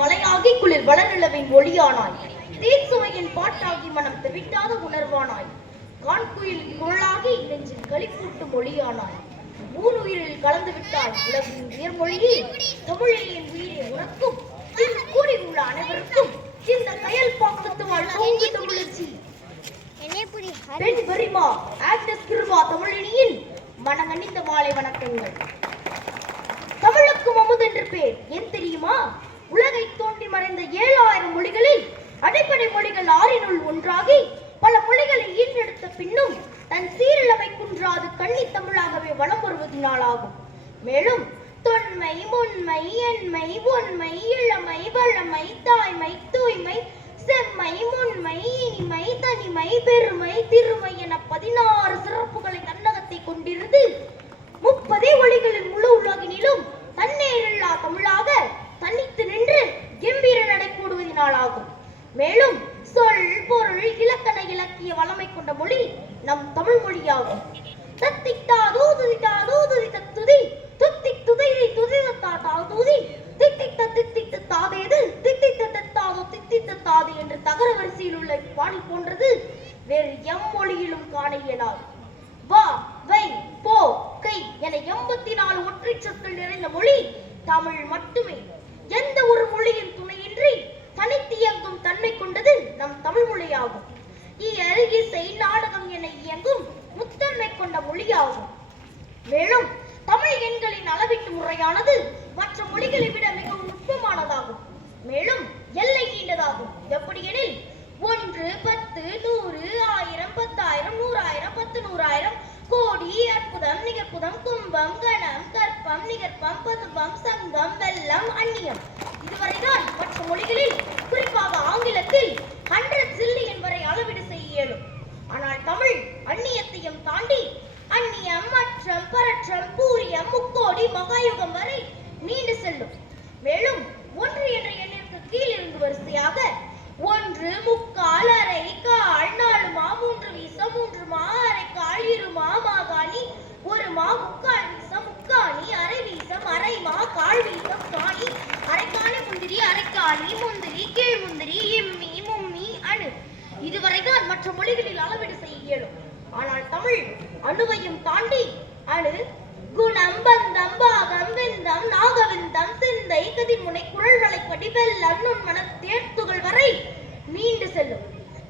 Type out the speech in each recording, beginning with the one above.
மலையாகி குளிர் வளநிலவின் ஒளியானாய், தேசுவையின் பாட்டாகி மனம் தெவிட்டாத உணர்வானாய், கான்குயில் குரலாகி நெஞ்சில் களிப்பூட்டும் ஒளியானாய், ஊருயிரில் கலந்து விட்டாய் உலகின் உயர்மொழியே, தமிழின் உயிரை உனக்கும் கூறியுள்ள அனைவருக்கும் இந்த கயல் பாக்கத்து வாழ் தமிழச்சி பெண் வரிமா ஆக்டஸ் கிருவா தமிழினியின் மனங்கனிந்த மாலை வணக்கங்கள். தமிழுக்கும் அமுதென்று பேர் ஏன் தெரியுமா? உலகை தோன்றி மறைந்த 7000 மொழிகளில் அடிப்படை மொழிகள் 6னுள் ஒன்றாகி பல மொழிகளை ஈன்றெடுத்த பின்னும் தன் சீரழமை குன்றாது கன்னி தமிழாகவே வலம் வருவதனாலாகும். மேலும் தொன்மை, முன்மை, எண்மை, ஒன்மை, இளமை, வளமை, தாய்மை, தூய்மை, செம்மை, முன்மை, இனிமை, தனிமை, பெருமை, திருமை என 16 சிறப்புகளை தன்னகத்தை கொண்டிருந்து 30 ஒளிகளின் முழு உலகினிலும் தன்னேரில்லா தமிழாக தனித்து நின்று கம்பீர நடை போடுவதனாலாகும். மேலும் சொல், பொருள், இலக்கண, இலக்கிய வளமை கொண்ட மொழி நம் தமிழ் மொழியாகும். தத்தித்தாதோ துதித்தாதோ துதித்தத்துதி துத்திக் துதையை துதித்தாதா துதி தித்தித்த தித்தித்த தாதேது தித்தித்த தாதோ தித்தித்த தாது என்று தகர வரிசையில் உள்ள பாடல் போன்றது வேறு எம்மொழியிலும் காண இயலாது. வா, வை, போ, கை என 84 ஒற்றை சொற்கள் நிறைந்த மொழி தமிழ் மட்டுமே. எந்த ஒரு மொழியின் துணையின்றி தனித்து இயங்கும் தன்மை கொண்டது நம் தமிழ் மொழியாகும். இயல், இசை, நாடகம் என இயங்கும் முத்தன்மை கொண்ட மொழியாகும். மேலும் தமிழ் எண்களின் அளவீட்டு முறையானது மற்ற மொழிகளை விட மிகவும் நுட்பமானதாகும். மேலும் எல்லை நீண்டதாகும். எப்படி எனில் 1, 10, 100, 1000, 10000, 100000, 10 10000, கோடி, அற்புதம், நிகர்ப்புதம், கும்பம், கணம், கற்பம், நிகர்ப்பம், பதுபம், சங்கம், வெள்ளம், அந்நியம். இதுவரைதான் மற்ற மொழிகளில் குறிப்பாக ஆங்கிலத்தில் 100 ஜில்லியன் வரை அளவீடு செய்ய இயலும். ஆனால் தமிழ் அந்நியத்தையும் தாண்டி அந்நியம், அற்றம், பரற்றம், பூரியம், முக்கோடி, மகாயுகம் வரை நீண்டு செல்லும். மேலும் 1 என்ற எண்ணிற்கு கீழ் இருந்து வரிசையாக 1, முக்கால், அரை, கால், 4 மா, 3 வீசம், 3 மா, அரை கால், 2 மா, மாகாணி, 1 மா, முக்கால் வீசம், முக்காணி, அரை வீசம், அரை மா, கால் வீசம், காணி, அரைக்காணி, முந்திரி, அரைக்காணி, முந்திரி, கீழ் முந்திரி, இம்மி, மும்மி, அணு. இதுவரைதான் மற்ற மொழிகளில் அளவீடு செய்ய இயலும். ஆனால் தமிழ் அணுவையும் தாண்டி அணு, குணம், பந்தம், பாகம், விந்தம், நாகவிந்தம், சிந்தை, கதிர்முனை, குழல்வளை படி, வெள்ளம், நுண்மன, தேர்த்துகள் வரை நீண்டு செல்லும்.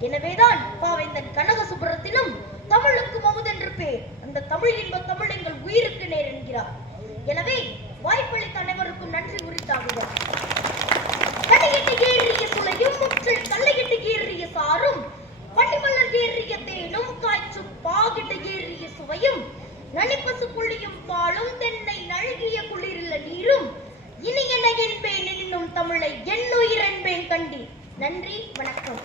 எனவேதான் பாவேந்தன் கனக சுப்புரத்தினம் தமிழுக்கு அமுதென்று பேர். அந்த தமிழ் இன்ப தமிழ் எங்கள் உயிருக்கு நேர் என்கிறார். எனவே வாய்ப்பளித்த அனைவருக்கும் நன்றி உரித்தாகுக. கடையிட்டு ஏறிய சுளையும் முற்றில் கல்லையிட்டு ஏறிய சாரும் பண்டிமலர் ஏறிய தேனும் காய்ச்சு பாகிட்டு ஏறிய சுவையும் நனிப்பசு புள்ளியும் பாலும் தென்னை நல்கிய குளிரில நீரும் இனி என என்பேன் என்னும் தமிழை என்னுயிர் என்பேன் கண்டீர். நன்றி, வணக்கம்.